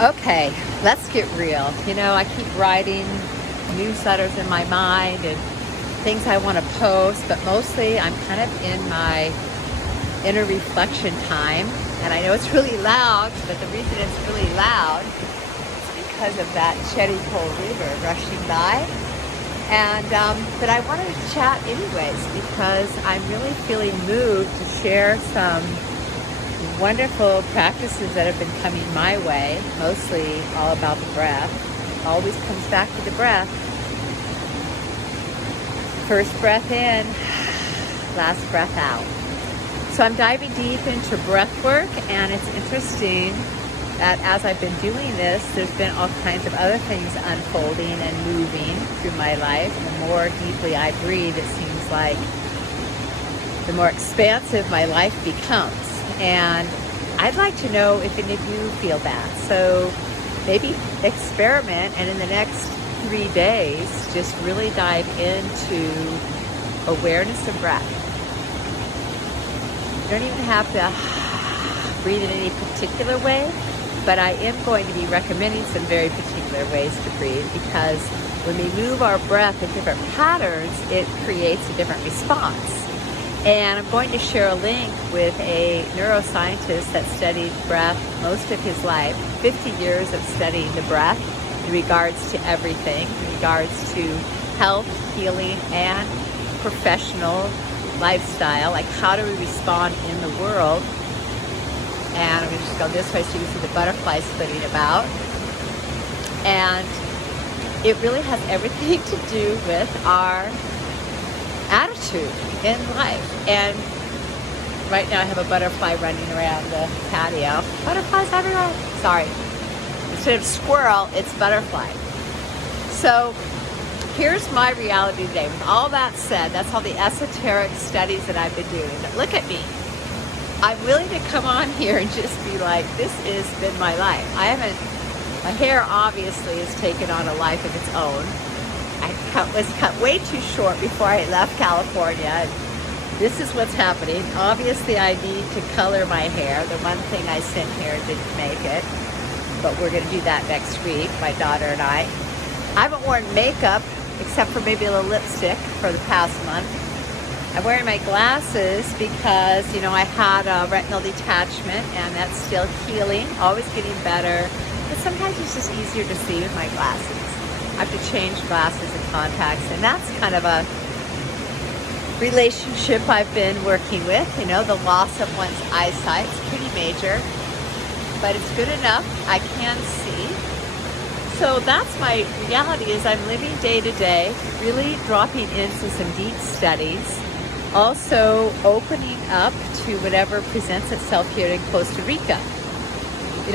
Okay, let's get real. I keep writing newsletters in my mind and things I want to post, but mostly I'm kind of in my inner reflection time. And I know it's really loud, but the reason it's really loud is because of that Cherry Pole River rushing by. But I wanted to chat anyways because I'm really feeling moved to share some wonderful practices that have been coming my way, mostly all about the breath. Always comes back to the breath. First breath in, last breath out. So I'm diving deep into breath work, and it's interesting that as I've been doing this, there's been all kinds of other things unfolding and moving through my life. And the more deeply I breathe, it seems like the more expansive my life becomes. And I'd like to know if any of you feel that. So maybe experiment, and in the next 3 days, just really dive into awareness of breath. You don't even have to breathe in any particular way, but I am going to be recommending some very particular ways to breathe, because when we move our breath in different patterns, it creates a different response. And I'm going to share a link with a neuroscientist that studied breath most of his life, 50 years of studying the breath in regards to everything, in regards to health, healing, and professional lifestyle, like how do we respond in the world. And I'm going to just go this way so you can see the butterflies flitting about. And it really has everything to do with our attitude in life. And right now I have a butterfly running around the patio. Butterflies everywhere. Sorry. Instead of squirrel, it's butterfly. So here's my reality today. With all that said, that's all the esoteric studies that I've been doing. But look at me. I'm willing to come on here and just be like, this has been my life. My hair obviously has taken on a life of its own. Was cut way too short before I left California. This is what's happening. Obviously, I need to color my hair. The one thing I sent here didn't make it, but we're going to do that next week, my daughter and I. I haven't worn makeup except for maybe a little lipstick for the past month. I'm wearing my glasses because, I had a retinal detachment, and that's still healing, always getting better. But sometimes it's just easier to see with my glasses. I have to change glasses and contacts, and that's kind of a relationship I've been working with. The loss of one's eyesight is pretty major, but it's good enough. I can see. So that's my reality, is I'm living day to day, really dropping into some deep studies, also opening up to whatever presents itself here in Costa Rica.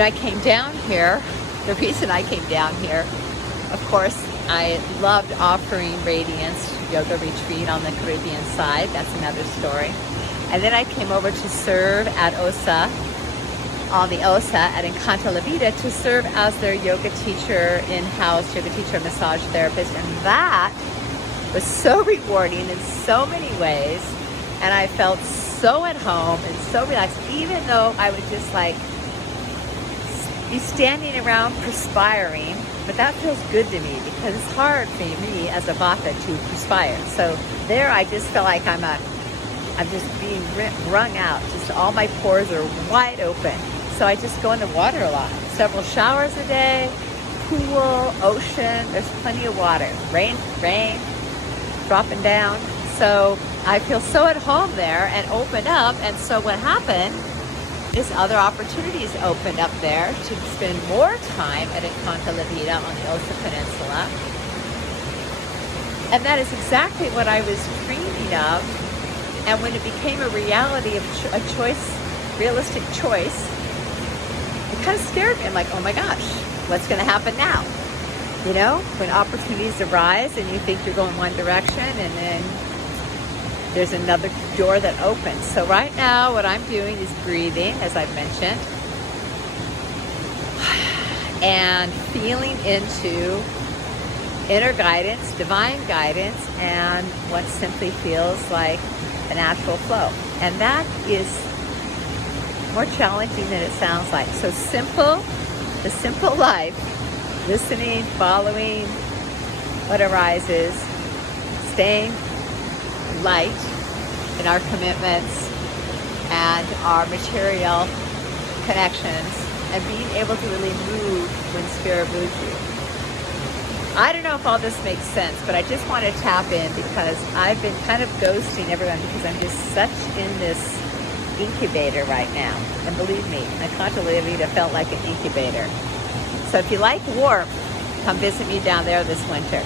I came down here, the reason I came down here, of course, I loved offering Radiance Yoga Retreat on the Caribbean side. That's another story. And then I came over to serve at OSA, on the OSA at Encanta La Vida, to serve as their yoga teacher, in-house yoga teacher, massage therapist. And that was so rewarding in so many ways. And I felt so at home and so relaxed, even though I would just be standing around perspiring. But that feels good to me because it's hard for me as a Vata to perspire. So there I just feel like I'm just being wrung out. Just all my pores are wide open. So I just go in the water a lot. Several showers a day, pool, ocean, there's plenty of water. Rain, dropping down. So I feel so at home there and open up. And so what happened is other opportunities opened up there to spend more time at Encanta La Vida on the Osa Peninsula. And that is exactly what I was dreaming of. And when it became a reality of a choice, realistic choice, it kind of scared me. I'm like, oh my gosh, what's going to happen now? When opportunities arise and you think you're going one direction, and then there's another door that opens. So right now what I'm doing is breathing, as I've mentioned, and feeling into inner guidance, divine guidance, and what simply feels like a natural flow. And that is more challenging than it sounds like. So simple the simple life, listening, following what arises, staying light in our commitments and our material connections, and being able to really move when Spirit moves you. I don't know if all this makes sense, but I just want to tap in because I've been kind of ghosting everyone because I'm just such in this incubator right now. And believe me, Encanto La Vida felt like an incubator. So if you like warmth, come visit me down there this winter.